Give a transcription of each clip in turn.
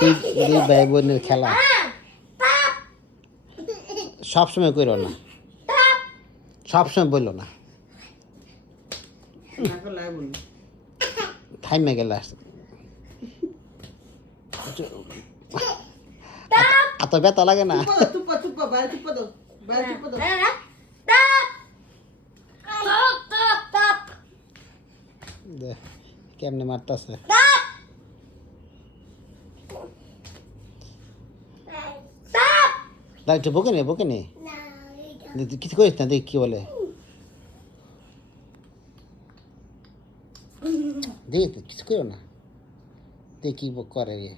দুই ভাই বোনের খেলা সবসময় করো না, সবসময় বললো না, থাইমে গেলে এত ব্যথা লাগে না। কেমনে মারতেছে একটু বকে নে কিছু করিস না, দেখ কি বলে, দেখ কিছু করো না, দেখ কি করে ইয়ে।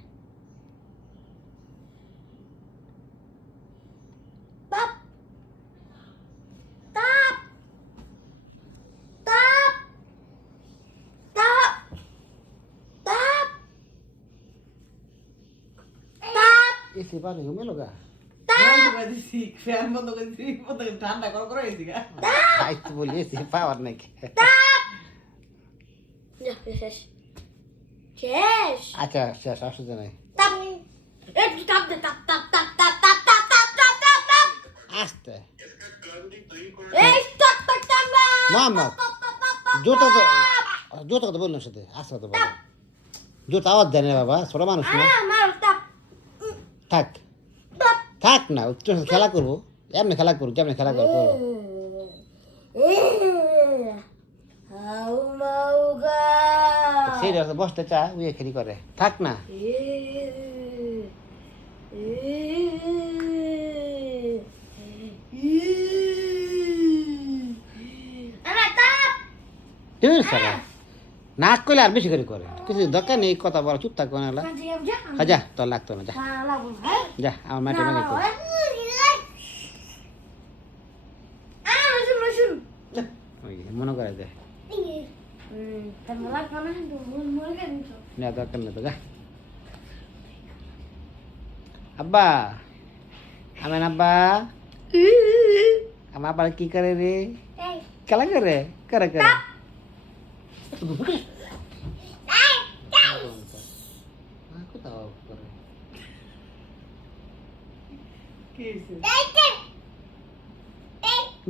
এসে পারে ঘুমেলো গা ঠান্ডা করে বলি এসে পাওয়ার নাকি। আচ্ছা শেষ অসুবিধা নাই, আস্তে মোহাম্মদ জোরটা কথা বললাম সাথে আস্তে কথা বলো, জোরটা আওয়াজ দেয় না বাবা, ছোট মানুষ না, থাক থাক না, খেলা করবো এমনি খেলা করবো, কেমনি খেলা করবো সেই বসতে চা উয়ে খেলি করে, থাক না নাক করলে আর বেশি করে করে, কিছু দরকার নেই কথা বলা, চুপ থাকবে না। যা তোর লাগতো না, যা যা আমার মাঠে মাঠে কর। মনে করে দে দরকার নেই তো, যা আব্বা আমার আব্বা, আমার আব্বা কি করে রে, খেলা করে করে করে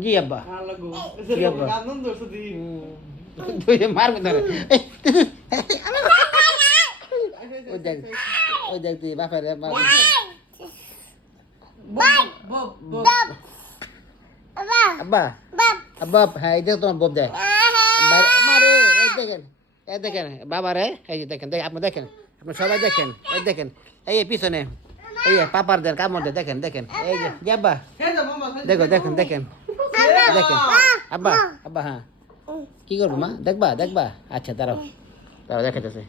জি আব্বা মারবে ধরে ওই দেখ তুই বাপের আব্বা আব্বা, হ্যাঁ এই দেখো তোমার বব দেয় মারে, দেখেন এই দেখেন বাবা রে, এই যে দেখেন আপনি দেখেন, আপনি সবাই দেখেন, এই দেখেন এই পিছনে এই পাপার দেন কামড় দেয়, দেখেন দেখেন এই যে আব্বা দেখো দেখেন দেখেন দেখেন আব্বা আব্বা, হ্যাঁ কি করবো মা, দেখবা দেখবা, আচ্ছা দাঁড়াও দাঁড়াও দেখাতেছে।